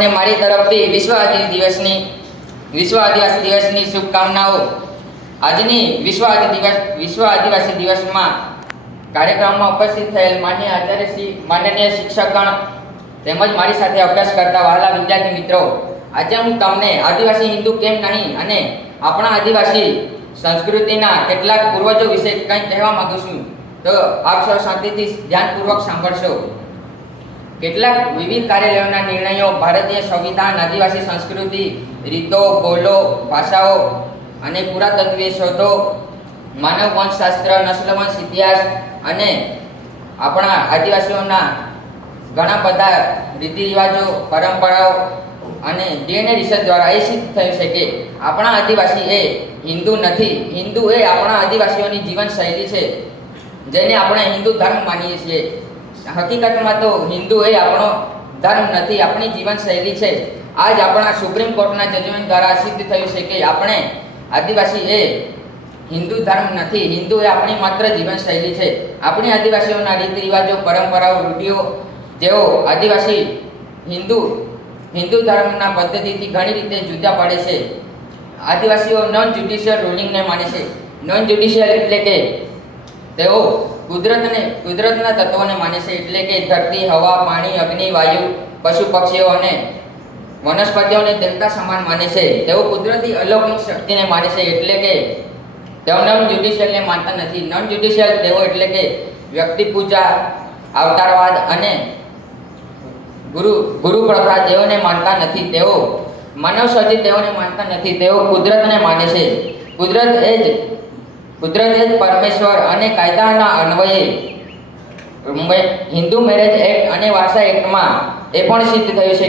સૌને મારી તરફથી વિશ્વ આદિ દિવસની, વિશ્વ આદિવાસી દિવસની શુભકામનાઓ. આજની વિશ્વ આદિ દિવસ, વિશ્વ આદિવાસી દિવસમાં કાર્યક્રમમાં ઉપસ્થિત થયેલ માન્ય આચાર્ય શ્રી, માનનીય શિક્ષકગણ તેમજ મારી સાથે અભ્યાસ કરતા વહાલા વિદ્યાર્થી મિત્રો, આજે હું તમને આદિવાસી હિન્દુ કેમ નહીં અને આપણા આદિવાસી સંસ્કૃતિના કેટલાક પૂર્વજો વિશે કંઈ કહેવા માગું છું. તો આપ સૌ શાંતિથી ધ્યાનપૂર્વક સાંભળશો. કેટલાક વિવિધ કાર્યાલયોના નિર્ણયો ભારતીય સંવિધાન, આદિવાસી સંસ્કૃતિ, રીતો, બોલો, ભાષાઓ અને પુરાતત્વીય શોધો, માનવ વંશશાસ્ત્ર, નસ્લવંશ ઇતિહાસ અને આપણા આદિવાસીઓના ઘણા બધા રીતિ રિવાજો પરંપરાઓ અને ડીએનએ રિસર્ચ દ્વારા એ સિદ્ધ થયું છે કે આપણા આદિવાસી એ હિન્દુ નથી. હિન્દુ એ આપણા આદિવાસીઓની જીવનશૈલી છે, જેને આપણે હિન્દુ ધર્મ માનીએ છીએ. હકીકતમાં તો હિન્દુ એ આપણો ધર્મ નથી, આપણી જીવનશૈલી છે. આજ આપણા સુપ્રીમ કોર્ટના જજમેન્ટ દ્વારા સિદ્ધ થયું છે કે આપણે આદિવાસી એ હિન્દુ ધર્મ નથી, હિન્દુ એ આપણી માત્ર જીવનશૈલી છે. આપણી આદિવાસીઓના રીતિ રિવાજો, પરંપરાઓ, રૂઢિઓ, જેઓ આદિવાસી હિન્દુ હિન્દુ ધર્મના પદ્ધતિથી ઘણી રીતે જુદા પડે છે. આદિવાસીઓ નોન જ્યુડિશિયલ રૂલિંગને માને છે. નોન જ્યુડિશિયલ એટલે કે તેઓ કુદરતને, કુદરતના તત્વોને માને છે એટલે કે ધરતી, હવા, પાણી, અગ્નિ, વાયુ, પશુ, પક્ષીઓ અને વનસ્પતિઓને દેવતા સમાન માને છે. તેઓ કુદરતી અલૌકિક શક્તિને માને છે એટલે કે તેઓ નોન જ્યુડિશિયલને માનતા નથી. નોન જ્યુડિશિયલ તેઓ એટલે કે વ્યક્તિ પૂજા, અવતારવાદ અને ગુરુ ગુરુ પ્રથા તેઓને માનતા નથી. તેઓ માનવ સર્જિત તેઓને માનતા નથી. તેઓ કુદરતને માને છે. કુદરત એ જ કુદરત જ પરમેશ્વર અને કાયદાના અન્વયે હિન્દુ મેરેજ એક્ટ અને વારસા એક્ટમાં એ પણ સિદ્ધ થયું છે.